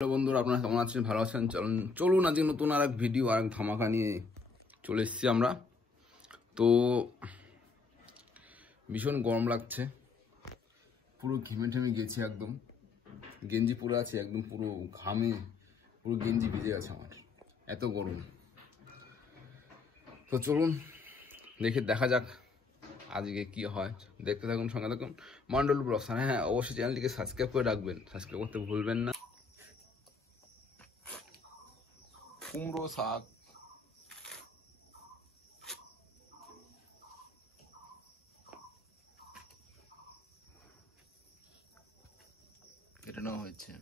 Hello বন্ধুরা, আপনারা কেমন আছেন? ভালো আছেন? চলুন আজকে নতুন আর এক ভিডিও আর এক ধামাকা নিয়ে চলে এসেছি আমরা। তো ভীষণ গরম লাগছে, পুরো ঘেমে ঠেমে গেছি, একদম গেঞ্জি পরে আছে, একদম পুরো ঘামে পুরো গেঞ্জি ভিজে গেছে আমার, এত গরম। তো চলুন দেখা যাক আজকে কি হয়। দেখতে থাকুন, সঙ্গে থাকুন মন্ডল ব্লগস। হ্যাঁ, অবশ্যই চ্যানেলটিকে সাবস্ক্রাইব করে রাখবেন, সাবস্ক্রাইব করতে ভুলবেন না। কুমড়ো শাক, কেটে নেওয়া হয়েছে।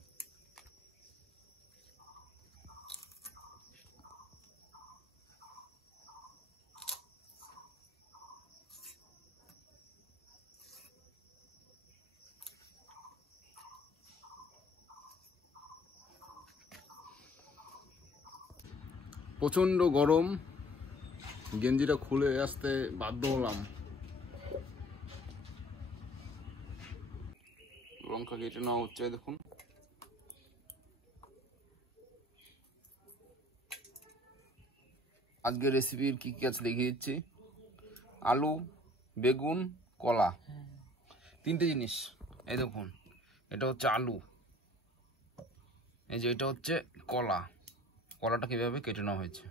প্রচন্ড গরম, গেঞ্জিটা খুলে আসতে বাধ্য হলাম। লঙ্কা কেটে নেওয়া হচ্ছে, দেখুন। আজকের রেসিপির কি কি আছে দেখিয়ে দিচ্ছি। আলু, বেগুন, কলা, তিনটে জিনিস। এই দেখুন, এটা হচ্ছে আলু, এই যে এটা হচ্ছে কলা, কলাটা কীভাবে কেটে নেওয়া হয়েছে,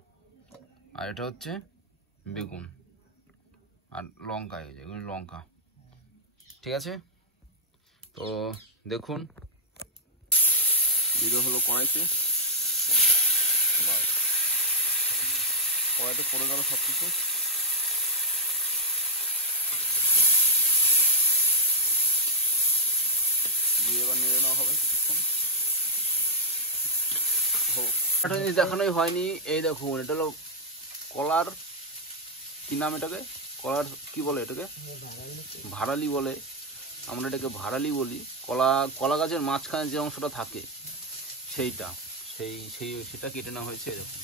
আর এটা হচ্ছে বেগুন, আর লঙ্কা, এই যে এগুলো লঙ্কা। ঠিক আছে, তো দেখুন ভিডিও হলো কড়াইতে, কড়াইতে পড়ে গেল সব কিছু। দিয়ে এবার নেড়ে নেওয়া হবে কিছুক্ষণ। একটা জিনিস দেখানোই হয়নি, এই দেখুন, এটা হলো কলার, কি নাম এটাকে, কলার কি বলে এটাকে? ভাড়ালি বলে, আমরা এটাকে ভাড়ালি বলি। কলা গাছের মাঝখানে যে অংশটা থাকে সেইটা, সেটা কেটে নেওয়া হয়েছে। এরকম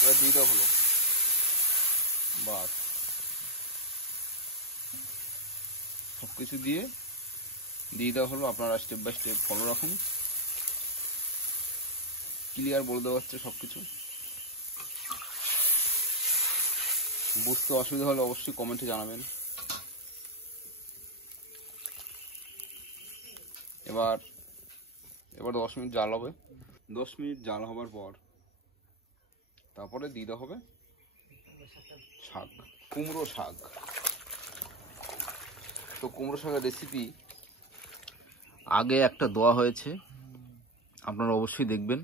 এবার দিয়ে দেওয়া হলো, বাস সব কিছু দিয়ে দেওয়া হলো। আপনারা স্টেপ বাই স্টেপ ফলো রাখুন, ক্লিয়ার বলে দেওয়া হচ্ছে সব কিছু। বুঝতে অসুবিধা হলে অবশ্যই কমেন্টে জানাবেন। এবার 10 মিনিট জাল হবে। 10 মিনিট জাল হবার পর তারপরে দিয়ে দেওয়া হবে শাক, কুমড়ো শাক। তো কুমড়ো শাকের রেসিপি আগে একটা দেওয়া হয়েছে, আপনারা অবশ্যই দেখবেন।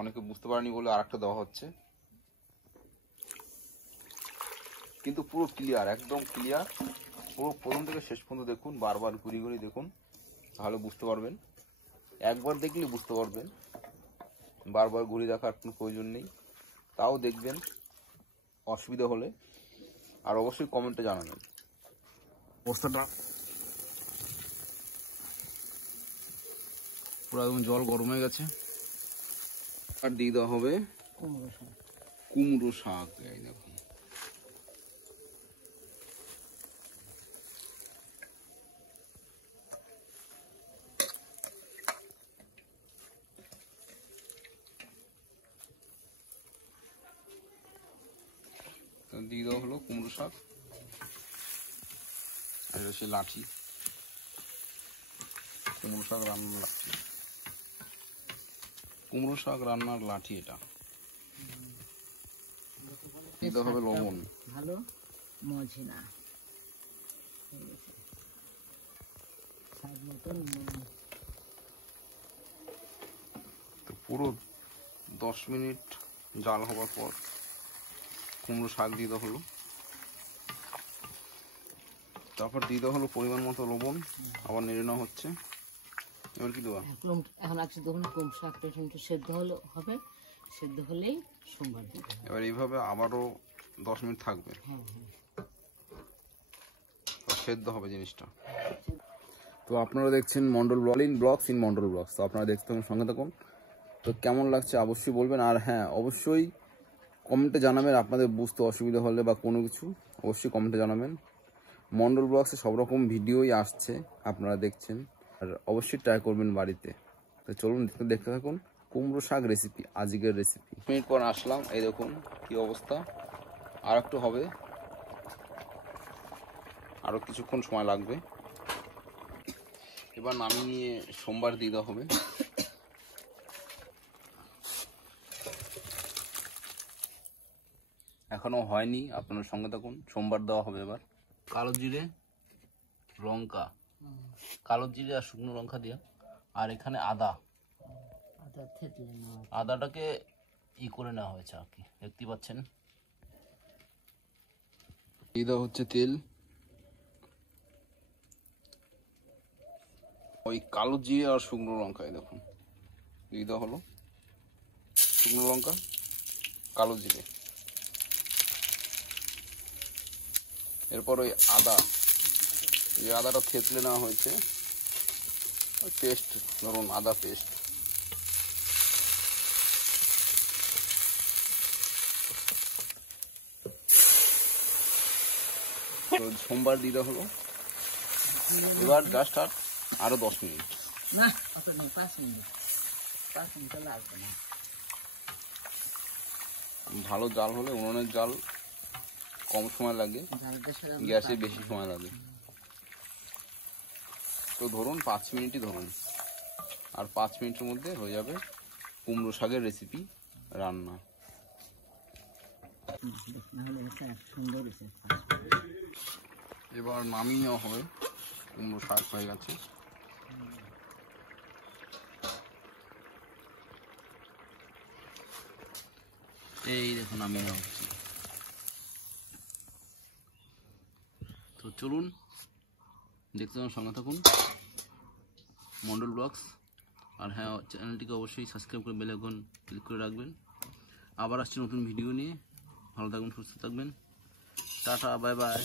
অনেকে বুঝতে পারেনি বলে আর একটা দেওয়া হচ্ছে, কিন্তু পুরো ক্লিয়ার, একদম ক্লিয়ার, পুরো প্রথম থেকে শেষ পর্যন্ত দেখুন, বারবার ঘুরি দেখুন, তাহলে বুঝতে পারবেন। একবার দেখলে বুঝতে পারবেন, বারবার ঘুরে দেখার কোনো প্রয়োজন নেই। তাও দেখবেন, অসুবিধা হলে আর অবশ্যই কমেন্টে জানাবেন। অবস্থাটা পুরো একদম জল গরম হয়ে গেছে, আর দিয়ে দেওয়া হবে কুমড়ো শাক। এই দেখুন, দিয়ে দেওয়া হলো কুমড়ো শাক, আর সে লাঠি, কুমড়ো শাক রান্নার লাঠি এটা। দিতে হবে লবণ, ভালো মজে না তো পুরো 10 মিনিট জাল হবার পর কুমড়ো শাক দিয়ে দেওয়া হলো। তারপর দিয়ে দেওয়া হলো পরিমাণ মতো লবণ, আবার নেড়ে নেওয়া হচ্ছে। এবার কি দেওয়া, এখন আছে দেখুন, কুমড়ো শাকটা একটু সেদ্ধ হলে হবে, সেদ্ধ হলেই সোমবার দিতে হবে। এবার এইভাবে আবারও 10 মিনিট থাকবে, সেদ্ধ হবে জিনিসটা। তো আপনারা দেখছেন Mondal blogs in Mondal blogs. তো আপনারা দেখতে থাকুন, সঙ্গে থাকুন। তো কেমন লাগছে অবশ্যই বলবেন, আর হ্যাঁ, অবশ্যই কমেন্টে জানাবেন আপনাদের বুঝতে অসুবিধা হলে বা কোনো কিছু, অবশ্যই কমেন্টে জানাবেন। মন্ডল ব্লগসে সব রকম ভিডিওই আসছে, আপনারা দেখছেন, আর অবশ্যই ট্রাই করবেন বাড়িতে। তো তো চলুন দেখতে থাকুন কুমড়ো শাক রেসিপি, আজকের রেসিপি। মিনিট পর আসলাম, এই দেখুন কি অবস্থা। আর একটু হবে, আরও কিছুক্ষণ সময় লাগবে। এবার নামিয়ে নিয়ে সোমবার দিয়ে দেওয়া হবে। এখনো হয়নি, আপনার সঙ্গে থাকুন, সোমবার দেওয়া হবে। এবার কালো জিরে, লঙ্কা, কালো জিরে আর শুকনো লঙ্কা দিয়া, আর এখানে আদা, আদাটাকে করে নেওয়া হয়েছে আর কি, দেখতে পাচ্ছেন। এই দেওয়া হচ্ছে তেল, ওই কালো জিরে আর শুকনো লঙ্কা, এই দেখুন দিয়ে দেওয়া হলো। শুকনো লঙ্কা, কালো জিরে, এরপর ওই আদা, যে আদাটা থেতলে নেওয়া হয়েছে, ওই পেস্ট, ধরুন আদা পেস্ট। তো সোমবার দিতে হলো। এবার জাস্ট আর আরো 10 মিনিট, না 5 মিনিট, 5 মিনিট লাগবে না। ভালো জাল হলে, উনুনের জাল কম সময় লাগে, গ্যাসে বেশি সময় লাগে। তো ধরুন 5 মিনিটই ধরুন, আর 5 মিনিটের মধ্যে হয়ে যাবে কুমড়ো শাকের রেসিপি রান্না। এবার নামিয়ে নেওয়া হবে, কুমড়ো শাক হয়ে গেছে। এই দেখুন নামিয়ে নেওয়া হচ্ছে। তো চলুন দেখতে সঙ্গে থাকুন, মন্ডল ব্লগস। আর হ্যাঁ, চ্যানেলটিকে অবশ্যই সাবস্ক্রাইব করে বেল আইকন ক্লিক করে রাখবেন। আবার আসছে নতুন ভিডিও নিয়ে। ভালো থাকবেন, সুস্থ থাকবেন, টাটা, বাই বাই।